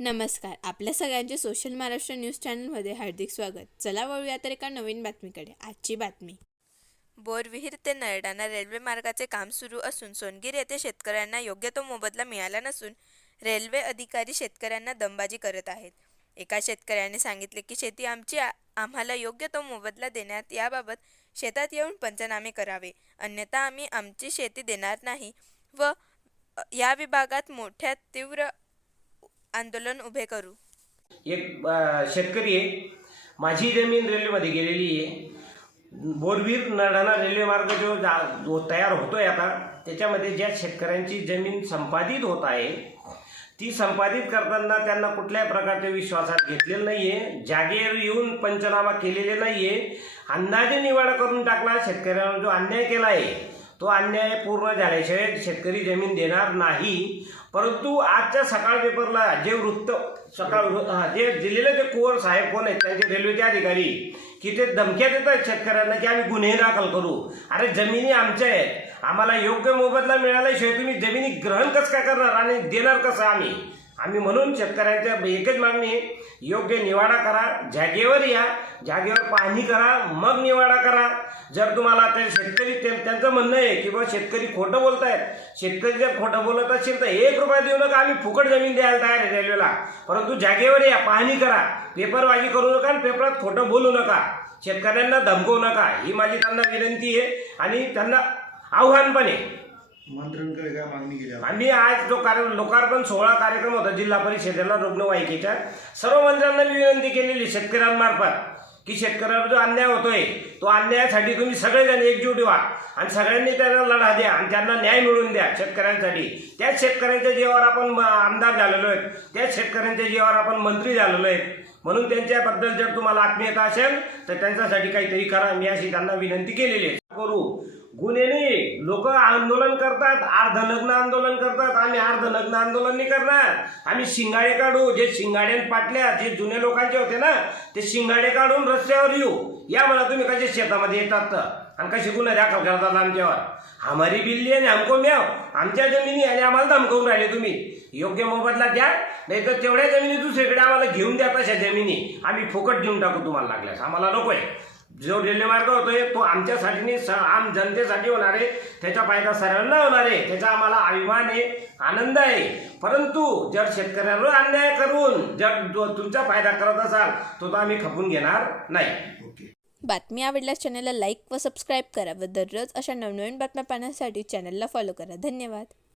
नमस्कार. आपल्या सगळ्यांचे सोशल महाराष्ट्र न्यूज चॅनलमध्ये हार्दिक स्वागत. चला वळूया तर एका नवीन बातमीकडे. आजची बातमी. बोरविहीर ते नरडाणा रेल्वे मार्गाचे काम सुरू असून सोनगीर येथे शेतकऱ्यांना योग्य तो मोबदला मिळाला नसून रेल्वे अधिकारी शेतकऱ्यांना दमबाजी करत आहेत. एका शेतकऱ्याने सांगितले की शेती आमची आम्हाला योग्य तो मोबदला देण्यात याबाबत शेतात येऊन पंचनामे करावे. अन्यथा आम्ही आमची शेती देणार नाही व या विभागात मोठ्या तीव्र आंदोलन उभे करू. एक शेतकरी आहे. माझी जमीन रेल्वेमध्ये गेलेली आहे. बोरवीर नरडाणा रेल्वे मार्ग जो जा जो तयार होतोय आता त्याच्यामध्ये ज्या शेतकऱ्यांची जमीन संपादित होत आहे ती संपादित करताना त्यांना कुठल्याही प्रकारच्या विश्वासात घेतलेलं नाही आहे जागेवर येऊन पंचनामा केलेले नाही आहे अंदाजे निवाडा करून टाकला शेतकऱ्यांवर जो अन्याय केला आहे तो अन्याय पूर्ण झाल्याशिवाय शेतकरी जमीन देणार नाही. परंतु आजच्या सकाळ पेपरला जे वृत्त सकाळ वृ- जे दिलेले ते कुवर साहेब कोण आहेत त्यांचे रेल्वेचे अधिकारी की ते धमक्या देतात शेतकऱ्यांना की आम्ही गुन्हे दाखल करू. अरे जमिनी आमच्या आहेत. आम्हाला योग्य मोबदला मिळाल्याशिवाय तुम्ही जमिनी ग्रहण कसं काय करणार आणि देणार कसं आम्ही? आम्ही म्हणून शेतकऱ्यांच्या एकच मागणी योग्य निवाडा करा जागेवर या. जागेवर पाहणी करा मग निवाडा करा. जर तुम्हाला ते शेतकरी त्यांचं म्हणणं आहे की बा शेतकरी खोटं बोलतायत. शेतकरी जर खोटं बोलत असेल तर एक रुपया देऊ नका आम्ही फुकट जमीन द्यायला तयार आहे रेल्वेला परंतु जागेवर या पाहणी करा. पेपरबाजी करू नका आणि पेपरात खोटं बोलू नका. शेतकऱ्यांना धमकवू नका. ही माझी त्यांना विनंती आहे आणि त्यांना आव्हान पण आहे मंत्र्यांकडे काय मागणी केली? आम्ही आज जो कार्य लोकार्पण सोहळा कार्यक्रम होता जिल्हा परिषदेला रुग्णवाहिकेच्या सर्व मंत्र्यांना मी विनंती केलेली शेतकऱ्यांमार्फत. की शेतकऱ्यावर जो अन्याय होतोय तो अन्यायासाठी तुम्ही सगळेजण एकजूट व्हा आणि सगळ्यांनी त्यांना लढा द्या आणि त्यांना न्याय मिळवून द्या शेतकऱ्यांसाठी. त्याच शेतकऱ्यांच्या जीवावर आपण आमदार झालेलो आहेत. त्याच शेतकऱ्यांच्या जीवावर आपण मंत्री झालेलो आहेत. म्हणून त्यांच्याबद्दल जर तुम्हाला आत्मीयता असेल तर त्यांच्यासाठी काहीतरी करा. मी अशी त्यांना विनंती केलेली आहे. करू. गुन्हे नाही लोक आंदोलन करतात अर्धनग्न आंदोलन करतात. आम्ही अर्धनग्न आंदोलन नाही करणार. आम्ही शिंगाडे काढू. जे शिंगाडे पाटल्या जे जुने लोकांचे होते ना ते शिंगाडे काढून रस्त्यावर येऊ. या म्हणा तुम्ही कसे शेतामध्ये येतात तर. आणि कशी गुन्हे दाखल करतात आमच्यावर. हमारी बिल्ली आणि हमको म्याव आमच्या जमिनी आणि आम्हाला धमकवून राहिले तुम्ही. योग्य मोबदला द्या. नाही तर तेवढ्या जमिनी दुसरीकडे आम्हाला घेऊन द्या तशा जमिनी. आम्ही फुकट देऊन टाकू तुम्हाला लागल्यास. आम्हाला नको आहे जो रेल्वे मार्ग होतोय तो आमच्यासाठी आम जनतेसाठी होणार आहे त्याचा फायदा सर्वांना होणार आहे त्याचा आम्हाला अभिमान आहे आनंद आहे. परंतु जर शेतकऱ्यांवर अन्याय करून जर तुमचा फायदा करत असाल तो तो आम्ही खपून घेणार नाही. ओके. बातमी आवडल्यास चॅनलला लाईक व सबस्क्राईब करा व दररोज अशा नवनवीन बातम्या पाहण्यासाठी चॅनलला फॉलो करा. धन्यवाद.